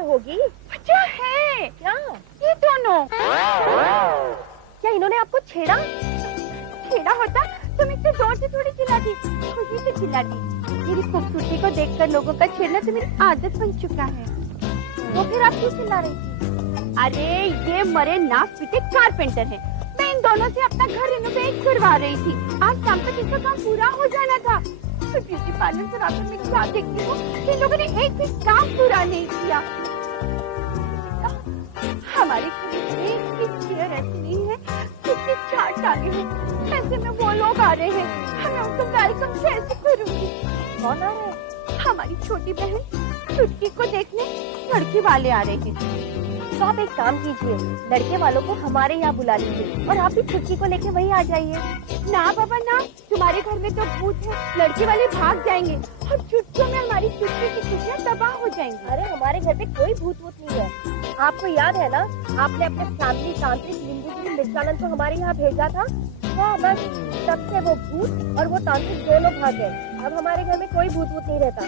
से होगी। बच्चा है क्या? ये दोनों। क्या इन्होंने आपको छेड़ा? छेड़ा होता तो मैं तो जोर से थोड़ी चिल्लाती, खुशी से चिल्लाती। मेरी खूबसूरती को देखकर लोगों का छेड़ना तो मेरी आदत बन चुका है। तो फिर आप क्यों चिल्ला रही थी? अरे ये मरे नाक पीटे कारपेंटर हैं। मैं इन दोनों से अपना घर रिनोवेट करवा रही थी। आज शाम तक इसका काम पूरा हो जाना था। तो ब्यूटी पार्लर से आकर मैं क्या देखती हूँ कि इन लोगों ने एक भी काम पूरा नहीं किया। हमारे घर में एक भी चेयर ऐसी नहीं है जिसकी चार टांगे हैं। ऐसे में वो लोग आ रहे हैं, मैं उनको वेलकम कैसे करूँगी? कौन आ रहा है? हमारी छोटी बहन छुटकी को देखने लड़के वाले आ रहे हैं। तो आप एक काम कीजिए, लड़के वालों को हमारे यहाँ बुला लीजिए और आप भी छुटकी को लेके वहीं आ जाइए। ना बाबा ना, तुम्हारे घर में तो भूत है, लड़के वाले भाग जाएंगे और चुटकियों में हमारी छुटकी की खुशियाँ तबाह हो जाएंगी। अरे हमारे घर पे कोई भूत वूत नहीं है। आपको याद है ना, आपने अपने फैमिली तांत्रिक लिंबू मिर्चानंद को हमारे यहाँ भेजा था। हाँ बस, तब से वो भूत और वो तांत्रिक दोनों भाग गए। अब हमारे घर में कोई भूत वूत नहीं रहता।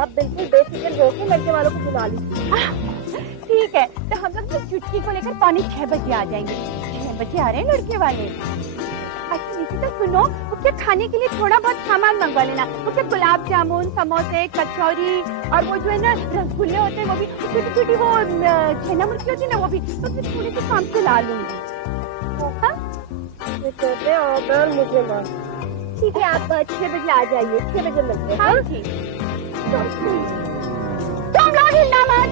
आप बिल्कुल बेफिक्र होकर लड़के वालों को बुला लीजिए। ठीक है, तो हम लोग चुटकी को लेकर 5:45 बजे आ जाएंगे। 6 बजे आ रहे हैं लड़के वाले। अच्छा इसी तो सुनो, वो क्या खाने के लिए थोड़ा बहुत सामान मंगवा लेना। वो क्या गुलाब जामुन, समोसे, कचौरी और वो जो है ना रसगुल्ले होते हैं वो भी, छोटी छोटी वो छेना मुर्गी होती है ना वो भी, तो फिर थोड़े से काम से ला लूंगी। मुझे माँ ठीक है, आप 6 बजे आ जाइए। 6 बजे मिलते हैं। हाँ ठीक। तुम लोग हिलना मत।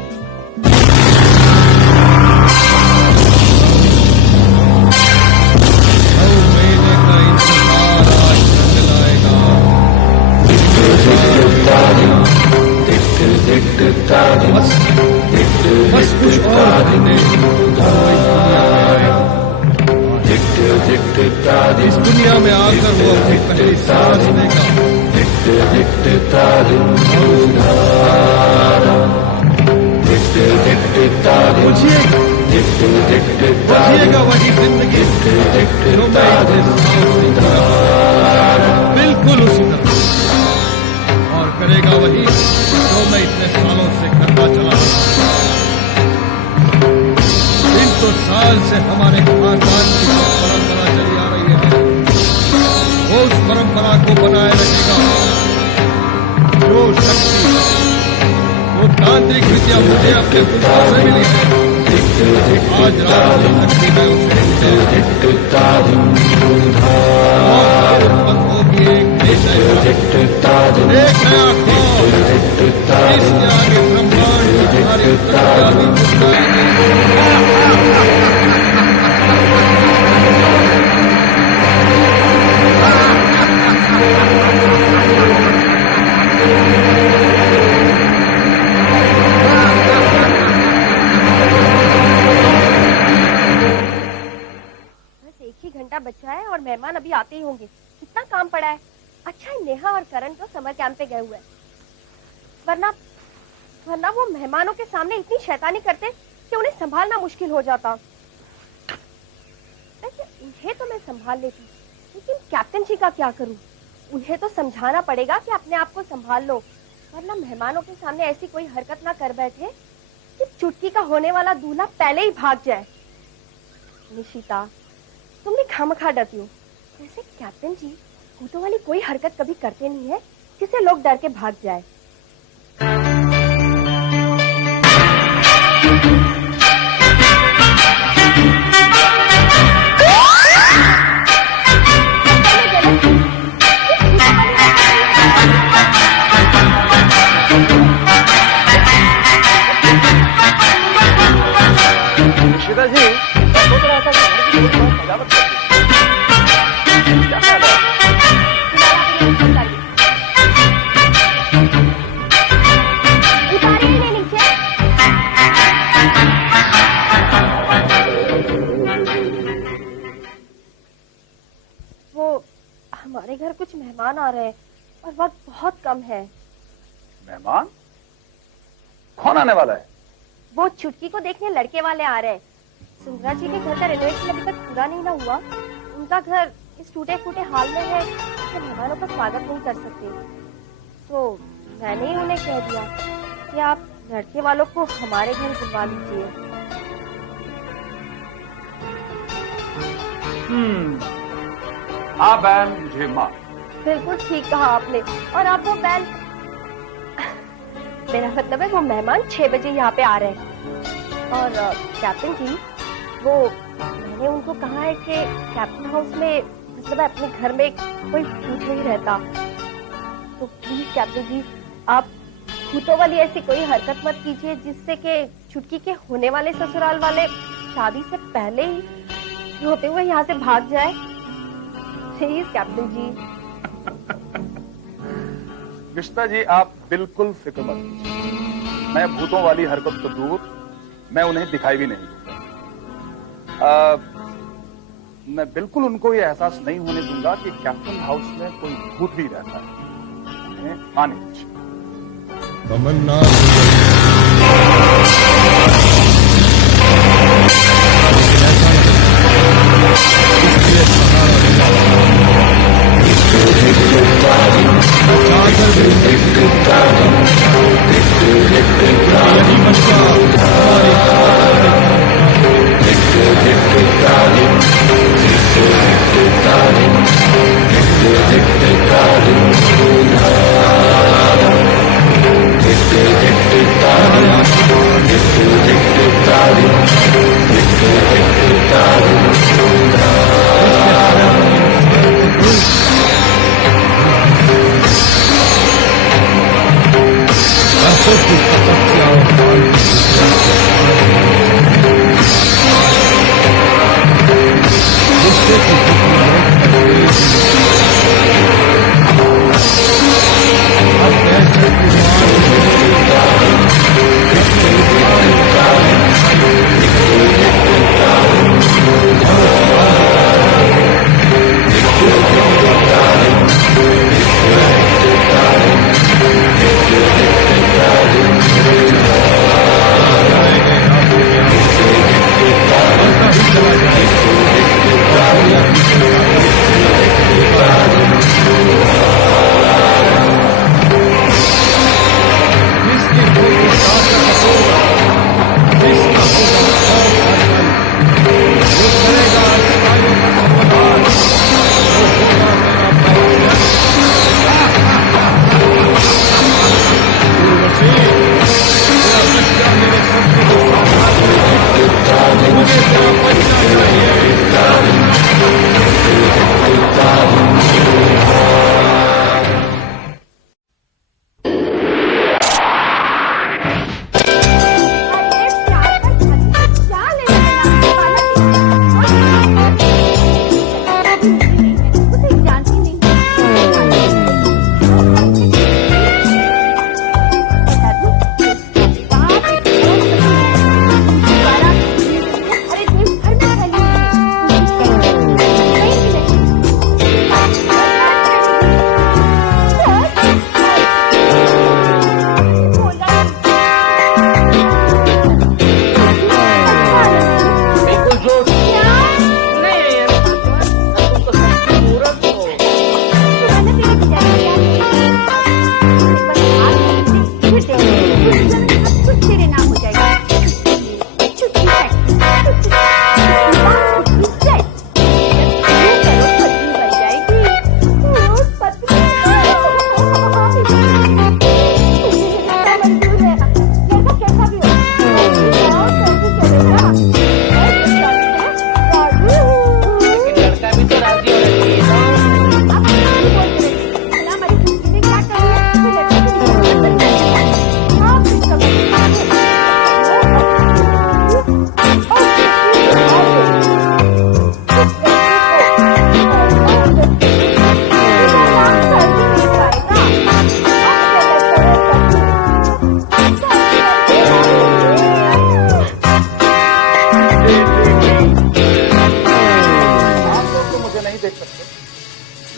बस कुछ और इस दुनिया में आकर वो अपनी पहली सांस लेगा। बुझिएगा वही जिंदगी जो मैं बिल्कुल उसी तरह, और करेगा वही जो मैं इतने सालों से करता चला। 300 साल से हमारे खानदान की जो परंपरा चली आ रही है, वो उस परंपरा को बनाए रखेगा। जो शक्ति, वो तांत्रिक विद्या मुझे अपने पुस्तकों से मिली है, आज रात की मैं उसे होगी एक नया खौफ, इसके आगे ब्रह्मांड हमारी उत्तरदायी बचा है और मेहमान अभी आते ही होंगे। कितना काम पड़ा है। अच्छा है नेहा और करण तो समर कैंप पे गए हुए हैं, वरना वो मेहमानों के सामने इतनी शैतानी करते कि उन्हें संभालना मुश्किल हो जाता। वैसे उन्हें तो मैं संभाल लेती, लेकिन कैप्टन जी का क्या करूं? उन्हें तो समझाना पड़ेगा कि अपने आप को संभाल लो, वरना मेहमानों के सामने ऐसी कोई हरकत ना कर बैठे कि चुटकी का होने वाला दूल्हा पहले ही भाग जाए। निशिता, तुम भी खामखा डरती हो। वैसे कैप्टन जी भूतों वाली कोई हरकत कभी करते नहीं है जिससे लोग डर के भाग जाए। निशिता जी, सोच रहा था सजावट वो हमारे घर कुछ मेहमान आ रहे हैं और वक्त बहुत कम है। मेहमान? कौन आने वाला है? वो चुटकी को देखने लड़के वाले आ रहे हैं। सुंदरा जी के घर का रिनोवेशन अभी तक पूरा नहीं ना हुआ। उनका घर इस टूटे फूटे हाल में है कि मेहमानों का स्वागत नहीं कर सकते, तो मैंने ही उन्हें कह दिया कि आप लड़के वालों को हमारे घर बुलवा लीजिए। हाँ बैन मुझे माँ। बिल्कुल ठीक कहा आपने। और आप वो बैल, मेरा मतलब है वो मेहमान 6 बजे यहाँ पे आ रहे हैं। और कैप्टन जी, वो मैंने उनको कहा है कि कैप्टन हाउस में मतलब अपने घर में कोई भूत नहीं रहता, तो प्लीज कैप्टन जी आप भूतों वाली ऐसी कोई हरकत मत कीजिए जिससे कि चुटकी के होने वाले ससुराल वाले शादी से पहले ही होते हुए यहाँ से भाग जाए। प्लीज कैप्टन जी। मिश्रा जी आप बिल्कुल फिक्र मत कीजिए, मैं भूतों वाली हरकत तो दूर, मैं उन्हें दिखाई भी नहीं दूंगा। मैं बिल्कुल उनको ये एहसास नहीं होने दूंगा कि कैप्टन हाउस में कोई भूत भी रहता है। आने दीजिए। तमन्ना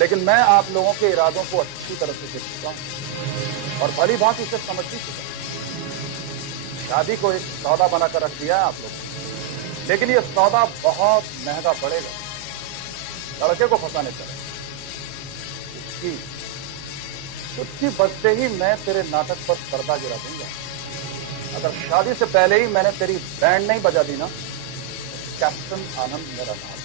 लेकिन मैं आप लोगों के इरादों को अच्छी तरह से देख चुका हूं और भली भांति इसे समझ भी चुका हूं। शादी को एक सौदा बनाकर रख दिया है आप लोगों ने, लेकिन ये सौदा बहुत महंगा पड़ेगा। लड़के को फंसाने चले उसकी बचते ही मैं तेरे नाटक पर पर्दा गिरा दूंगा। अगर शादी से पहले ही मैंने तेरी बैंड नहीं बजा दी ना, कैप्टन आनंद मेरा नाम।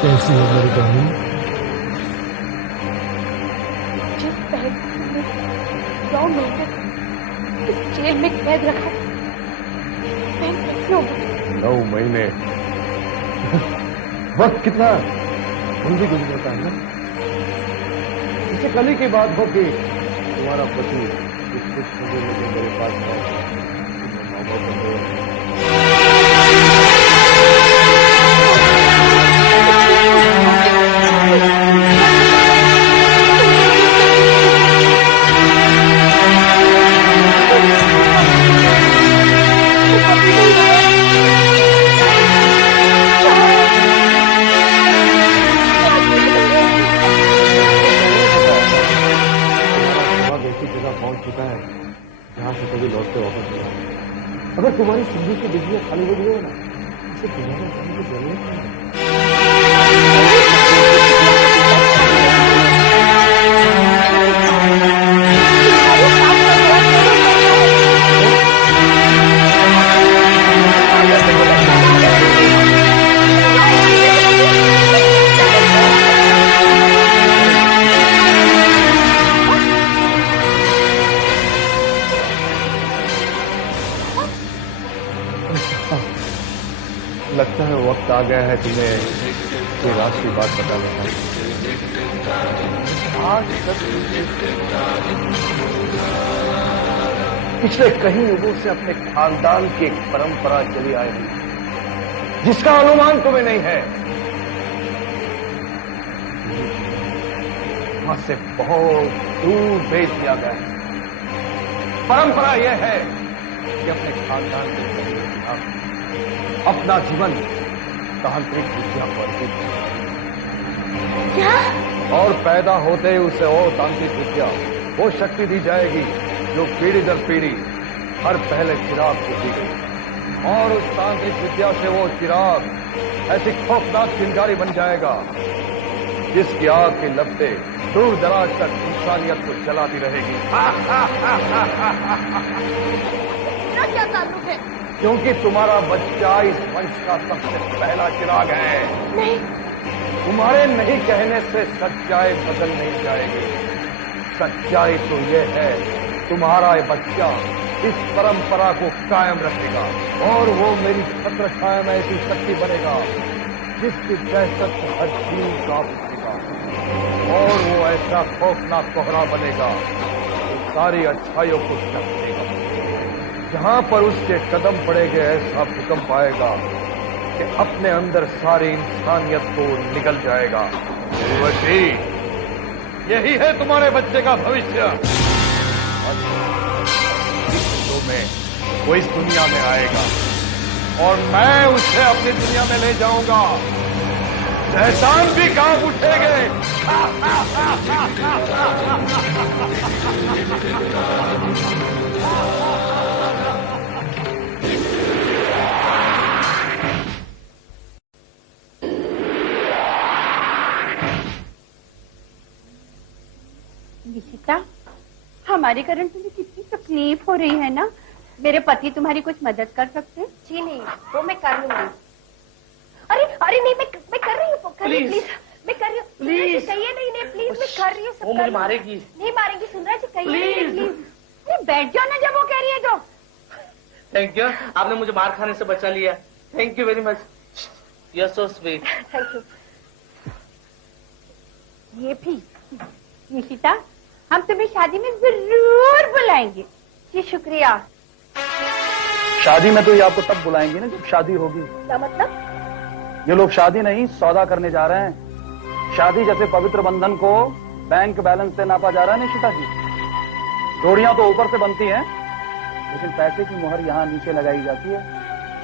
कैसी है मेरी बहन? जिस बहन को तुमने 9 महीने इस जेल में कैद रखा, बहन कैसे होगी? 9 महीने वक्त कितना जल्दी गुजर जाता है ना। इसे कल ही की बात हो कि तुम्हारा पति इस कुछ मुझे मेरे पास पहुंच चुका है जहां से कभी लौट के वापस नहीं आएगा। अगर तुम्हारी जिंदगी की डिग्रियां खाली हो गई हो ना, इसे दोबारा करने की जरूरत नहीं है। लगता है वक्त आ गया है तुम्हें कोई रात की बात बताने का। आज तक पिछले कई युगों से अपने खानदान की एक परंपरा चली आई है जिसका अनुमान तुम्हें नहीं है। वहां से बहुत दूर भेज दिया गया है। परंपरा यह है कि अपने खानदान के अपना जीवन तांत्रिक विद्या पर अर्पित क्या? और पैदा होते ही उसे वो तांत्रिक विद्या, वो शक्ति दी जाएगी जो पीढ़ी दर पीढ़ी हर पहले चिराग को दी गई। और उस तांत्रिक विद्या से वो चिराग ऐसी खौफनाक चिंगारी बन जाएगा जिसकी आग की लपटें दूर दराज तक इंसानियत को जलाती रहेगी। क्या ताल्लुक है? क्योंकि तुम्हारा बच्चा इस वंश का सबसे पहला चिराग है। नहीं, तुम्हारे नहीं कहने से सच्चाई बदल नहीं जाएगी। सच्चाई तो यह है तुम्हारा ये बच्चा इस परंपरा को कायम रखेगा और वो मेरी छत्र छाया में ऐसी शक्ति बनेगा जिसकी दहशत से हर जीव कांप उठेगा। और वो ऐसा खौफनाक कोहरा बनेगा जो सारी अच्छाइयों को ढक देगा। जहां पर उसके कदम पड़ेंगे ऐसा भूकंप आएगा कि अपने अंदर सारी इंसानियत को निगल जाएगा। उर्वशी, यही है तुम्हारे बच्चे का भविष्य। में वो इस दुनिया में आएगा और मैं उसे अपनी दुनिया में ले जाऊंगा। शैतान भी कांप उठेंगे। निशिता, हमारे कारण तुम्हें कितनी तकलीफ हो रही है ना। मेरे पति तुम्हारी कुछ मदद कर सकते हैं? जी नहीं, वो मैं कर लूंगी। अरे अरे नहीं, मैं कर रही हूँ, प्लीज मैं कर रही हूँ। प्लीज कहिए नहीं, प्लीज मैं कर रही हूँ। वो मुझे मारेगी। नहीं मारेंगी, सुंदरा जी कहिए प्लीज। बैठ जाओ ना जब वो कह रही है तो। थैंक यू, आपने मुझे मार खाने से बचा लिया। Thank you very much, you are so sweet. Thank you. ये भी निशिता, हम तुम्हें शादी में जरूर बुलाएंगे। जी शुक्रिया। शादी में तो ये आपको तब बुलाएंगे ना जब शादी होगी। क्या मतलब? ये लोग शादी नहीं सौदा करने जा रहे हैं। शादी जैसे पवित्र बंधन को बैंक बैलेंस से नापा जा रहा है निशिता जी। जोड़ियां तो ऊपर से बनती हैं, लेकिन पैसे की मुहर यहाँ नीचे लगाई जाती है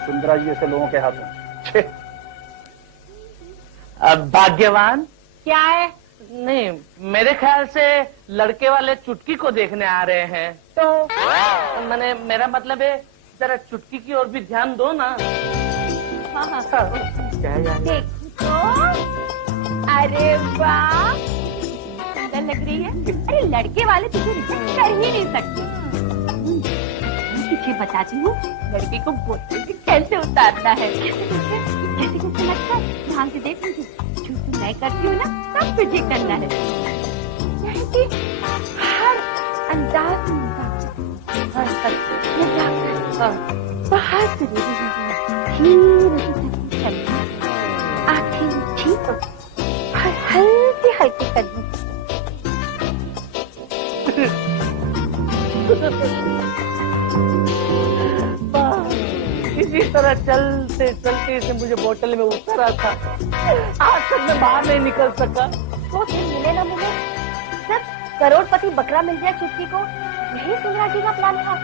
सुंदरा जी जैसे लोगों के हाथों। छे। भाग्यवान क्या है? नहीं, मेरे ख्याल से लड़के वाले चुटकी को देखने आ रहे हैं। तो मैंने मेरा मतलब है जरा चुटकी की ओर भी ध्यान दो ना। हाँ हाँ, क्या है यार? देखो तो, अरे वाह, सुंदर लग रही है। अरे लड़के वाले तुझे रिजेक्ट कर ही नहीं सकते। तुझे बताती हूँ लड़के को बोतल से कैसे उतारना है। जैसे कैसे लगता है, ध्यान से देख मुझे, जो तू मैं करती हूँ ना सब तुझे करना है। यानी कि हर अंदाज में हर बहुत जरूरी है। धीरे से चलना, आंखें ठीक और हल्के हल्के कदम। इसी तरह चलते चलते इसे मुझे बोतल में उतारा था। आज तक मैं बाहर नहीं निकल सका। तो फिर मिले ना मिले, सिर्फ करोड़पति बकरा मिल जाए चुटकी को, यही सुंदरा जी का प्लान था।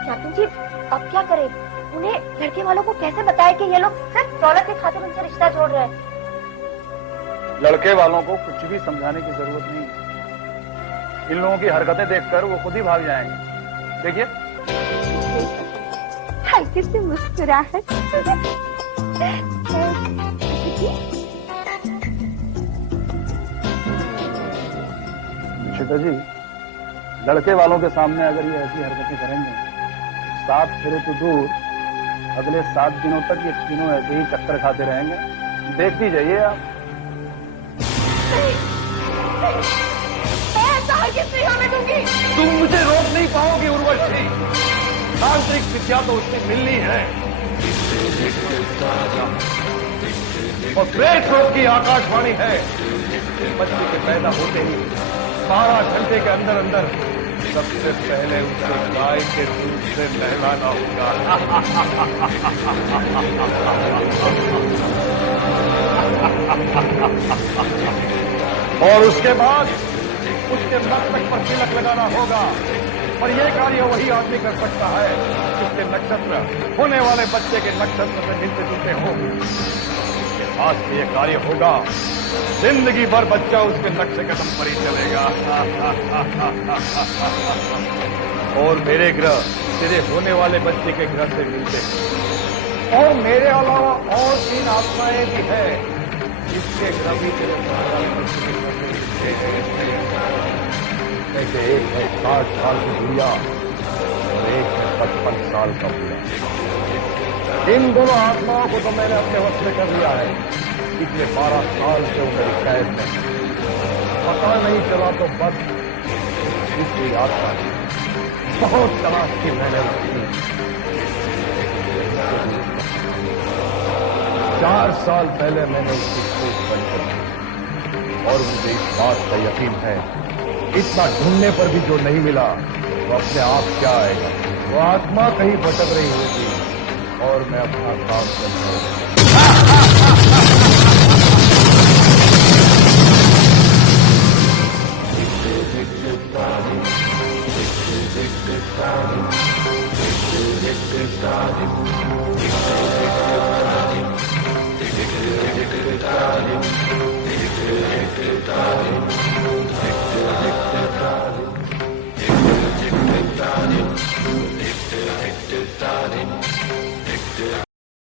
कैप्टन जी अब क्या करें? उन्हें लड़के वालों को कैसे बताया कि ये लोग सिर्फ दौलत के खातिर उनसे रिश्ता जोड़ रहे हैं? लड़के वालों को कुछ भी समझाने की जरूरत नहीं। इन लोगों की हरकतें देखकर वो खुद ही भाग जाएंगे। देखिए, हल्की सी मुस्कुराहट। निशिता जी, लड़के वालों के सामने अगर ये ऐसी हरकतें करेंगे, 7 फेरे तो दूर अगले 7 दिनों तक ये तीनों ऐसे ही चक्कर खाते रहेंगे। देखती जाइए आप। तुम मुझे रोक नहीं पाओगे उर्वशी। तांत्रिक विद्या तो उसने मिलनी है, और प्रेत लोक की आकाशवाणी है। बच्चे के पैदा होते ही 12 घंटे के अंदर अंदर सबसे पहले उसे गाय के दूध से नहलाना होगा। और उसके बाद उसके मस्तक पर तिलक लगाना होगा। और यह कार्य वही आदमी कर सकता है जिसके नक्षत्र होने वाले बच्चे के नक्षत्र से मिलते जुलते हो। आज से यह कार्य होगा, जिंदगी भर बच्चा उसके नक्शे कदम पर ही चलेगा। और मेरे ग्रह तेरे होने वाले बच्चे के ग्रह से मिलते हैं। और मेरे अलावा और 3 आत्माएं भी है जिसके ग्रह भी तेरे होने वाले बच्चे के ग्रह से मिलते हैं। जैसे एक है 60 साल की बुढ़िया और एक है 55 साल का बुढ़ा। इन दोनों आत्माओं को तो मैंने अपने वश में कर लिया है। पिछले 12 साल से वो मेरी कैद में, पता नहीं चला तो बस दूसरी आत्मा थी। बहुत तलाश की मैंने उसकी। 4 साल पहले मैंने उसकी खोज बंद कर दी और मुझे इस बात का यकीन है, इतना ढूंढने पर भी जो नहीं मिला वो अपने आप क्या आएगा। वो आत्मा कहीं भटक रही होगी और मैं अपना काम करता हूं। Starting.